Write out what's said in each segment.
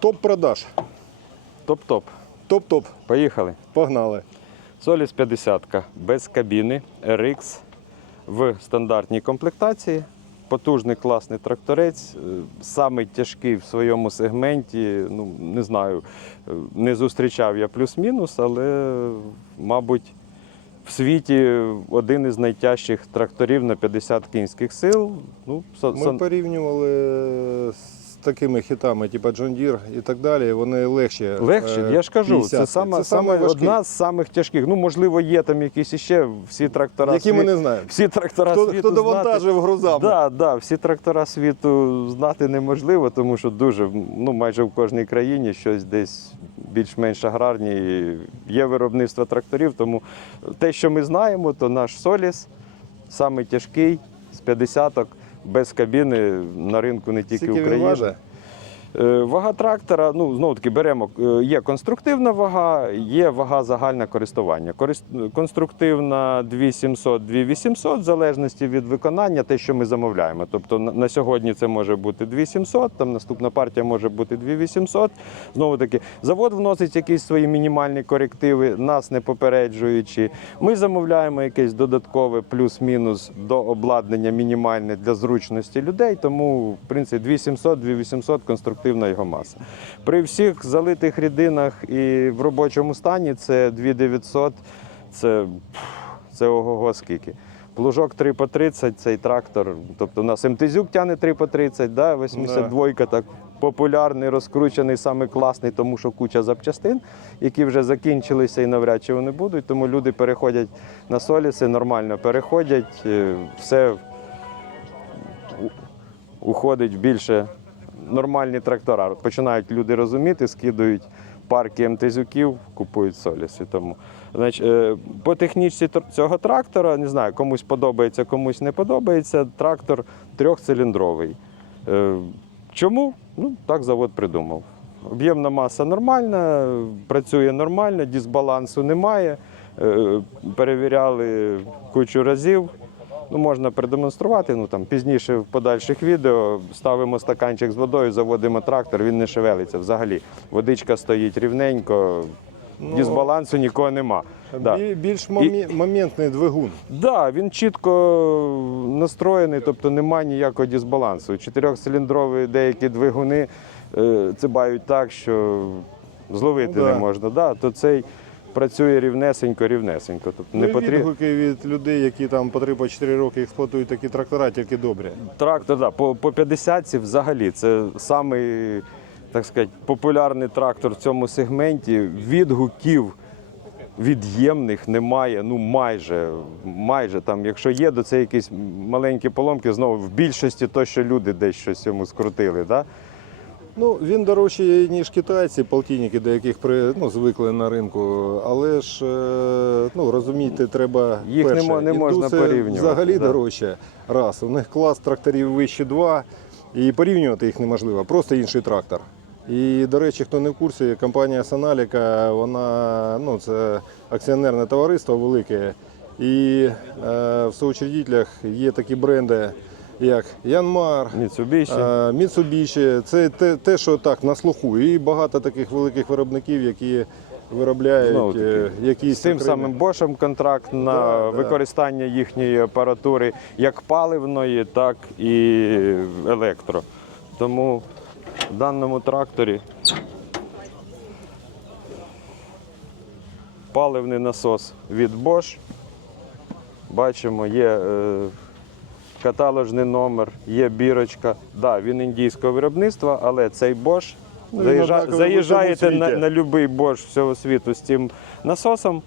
Топ продаж. Топ-топ. Топ-топ. Поїхали. Погнали. Соліс 50 без кабіни, RX в стандартній комплектації. Потужний класний тракторець, е, самий тяжкий в своєму сегменті. Ну не знаю, е, не зустрічав я плюс-мінус, але, мабуть, в світі один із найтяжчих тракторів на 50 кінських сил. Ну, Ми сон- порівнювали такими хітами, типу John Deere і так далі. Вони легші. Легше, я ж кажу, 50. це саме, Це саме одна з самих тяжких. Ну, можливо, є там якісь іще всі трактора. Які ми не знаємо. Всі трактора Хто, світу хто довантажив грузами. Да, да, всі трактора світу знати неможливо, тому що дуже ну майже в кожній країні щось десь більш-менш аграрні. і Є виробництво тракторів. Тому те, що ми знаємо, то наш Соліс самий тяжкий з 50-ок, без кабіни на ринку не тільки Скільки він України. важить? Е, Вага трактора, ну знову таки беремо. е, Є конструктивна вага, є вага загальне користування. Корис- Конструктивна 2700, 2800, в залежності від виконання, те, що ми замовляємо. Тобто на- сьогодні це може бути 2700, там наступна партія може бути 2800. Знову таки, завод вносить якісь свої мінімальні корективи, нас не попереджуючи. Ми замовляємо якесь додаткове плюс-мінус до обладнання мінімальне для зручності людей. Тому, в принципі, 2700, 2800 конструктивна його маса. При всіх залитих рідинах і в робочому стані це 2900, це, це ого-го скільки. Плужок 3 по 30, цей трактор. Тобто у нас МТЗюк тягне 3 по 30, да, 82 так популярний, розкручений, саме класний, тому що куча запчастин, які вже закінчилися і навряд чи вони будуть. Тому люди переходять на соліси, нормально переходять, е, все уходить більше нормальні трактора. Починають люди розуміти, скидують парки МТЗюків, купують соліси. Тому Значить, е, по технічці цього трактора, не знаю, комусь подобається, комусь не подобається. Трактор трьохциліндровий. Е, Чому? Ну, так завод придумав. Об'ємна маса нормальна, працює нормально, дисбалансу немає. Е, Перевіряли кучу разів. Ну, можна продемонструвати. Ну там пізніше в подальших відео ставимо стаканчик з водою, заводимо трактор, він не шевелиться взагалі. Водичка стоїть рівненько, Ну, дисбалансу нікого нема. Да. Бі- Більш момі- моментний двигун. Да, він чітко настроєний, тобто немає ніякого дисбалансу. Чотирьохциліндрові деякі двигуни е, цибають так, що зловити Ну, да. не можна. Да, то цей працює рівнесенько, рівнесенько. Тобто Ну, не і потрібно. відгуки від людей, які там по 3-4 роки експлуатують такі трактора, тільки добрі. Трактор, да, по, по 50 взагалі це самий, так сказати, популярний трактор в цьому сегменті. Відгуків від'ємних немає. Ну майже, майже там, якщо є, то це якісь маленькі поломки. Знову в більшості то, що люди десь щось йому скрутили. Да? Ну, він дорожчий, ніж китайці, полтинники, до яких при, ну, звикли на ринку. Але ж, е, ну, розумієте, треба. Їх перше, мо- не можна порівнювати, Взагалі да. дорожче. Раз. У них клас тракторів вище 2, і порівнювати їх неможливо, просто інший трактор. І, до речі, хто не в курсі, компанія Саналіка, вона ну, це акціонерне товариство велике. І е, в соучредителях є такі бренди, як Янмар, Mitsubishi. Е, Mitsubishi, це те, те, що так на слуху. І багато таких великих виробників, які виробляють Знову таки, е, якісь З цим окремі- самим Bosch контракт на Да, да. використання їхньої апаратури як паливної, так і електро. Тому в даному тракторі паливний насос від Bosch. Бачимо, є е, каталожний номер, є бірочка. Да, він індійського виробництва, але цей Bosch. Ну, заїжджа- заїжджаєте на, на будь-який Bosch всього світу з цим насосом,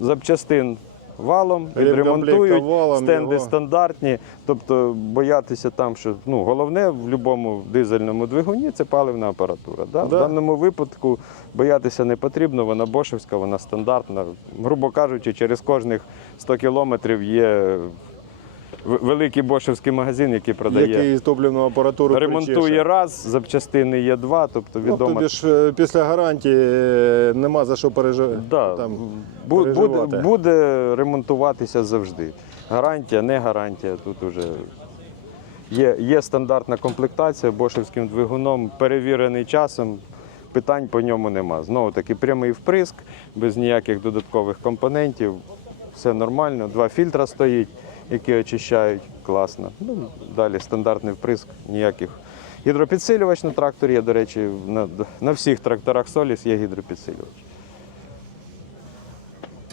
запчастин валом, відремонтують, валом стенди його. стандартні. Тобто боятися там, що ну, головне в будь-якому дизельному двигуні це паливна апаратура. Да? Да. В даному випадку боятися не потрібно, вона бошевська, вона стандартна. Грубо кажучи, через кожних 100 кілометрів є великий бошевський магазин, який продає. який топливну апаратуру Ремонтує причеше. раз, запчастини є два, тобто Ну, відомо. тобі ж е, після гарантії е, нема за що переживати. Да, там, бу- буде, переживати. буде ремонтуватися завжди. Гарантія, не гарантія. Тут уже є, є стандартна комплектація бошевським двигуном, перевірений часом. питань по ньому нема. Знову таки прямий вприск, без ніяких додаткових компонентів. Все нормально. Два фільтра стоїть, які очищають. Класно. Ну, далі стандартний вприск, ніяких. Гідропідсилювач на тракторі є, до речі, на, на всіх тракторах Соліс є гідропідсилювач.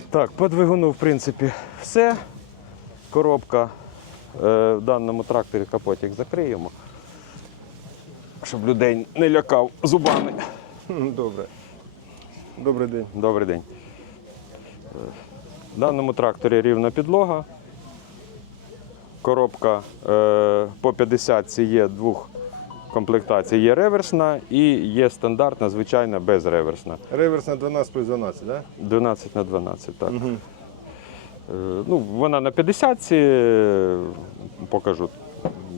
Так, по двигуну, в принципі, все. Коробка е, в даному тракторі капотик закриємо, щоб людей не лякав зубами. Добре. Добрий день. Добрий день. В даному тракторі рівна підлога. Коробка е, по 50 є двох комплектацій. Є реверсна і є стандартна, звичайна безреверсна. Реверс на 12 плюс 12, так? 12 на 12, так. Угу. Е, Ну, вона на 50 е, покажу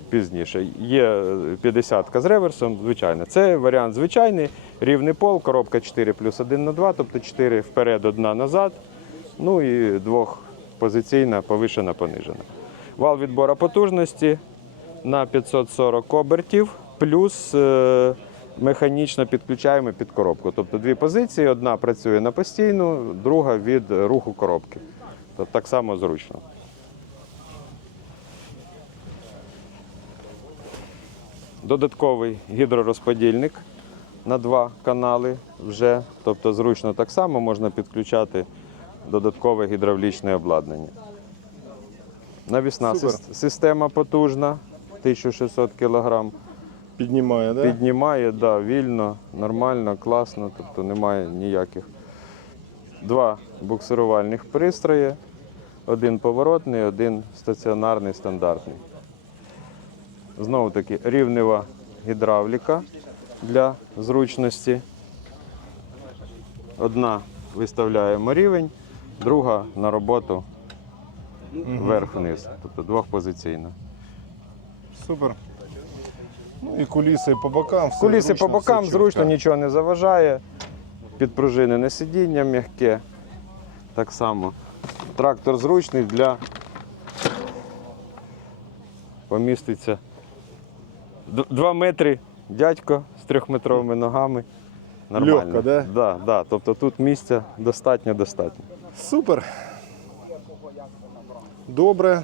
пізніше. Є 50 з реверсом, звичайно. Це варіант звичайний, рівний пол, коробка 4 плюс 1 на 2, тобто 4 вперед, одна назад. Ну і двохпозиційна, повишена, понижена. Вал відбору потужності на 540 обертів, плюс е, механічно підключаємо під коробку. Тобто дві позиції: одна працює на постійну, друга від руху коробки. Тобто так само зручно. Додатковий гідророзподільник на два канали вже. Тобто зручно так само можна підключати додаткове гідравлічне обладнання. Навісна Супер. система потужна, 1600 кг. Піднімає? Да? Піднімає, да, вільно, нормально, класно, тобто немає ніяких. Два буксирувальних пристрої, один поворотний, один стаціонарний стандартний. Знову таки рівнева гідравліка для зручності. Одна виставляємо рівень, друга на роботу вверх-вниз, тобто двохпозиційна. Супер. Ну і куліси по бокам. Все Куліси зручно, по бокам, все зручно, чітко. нічого не заважає. Підпружинене сидіння м'яке. Так само. Трактор зручний для поміститься. Д- Два метри дядько з трьохметровими ногами. Нормально. Легко, да? Да, да. Тобто тут місця достатньо достатньо. Супер. Добре.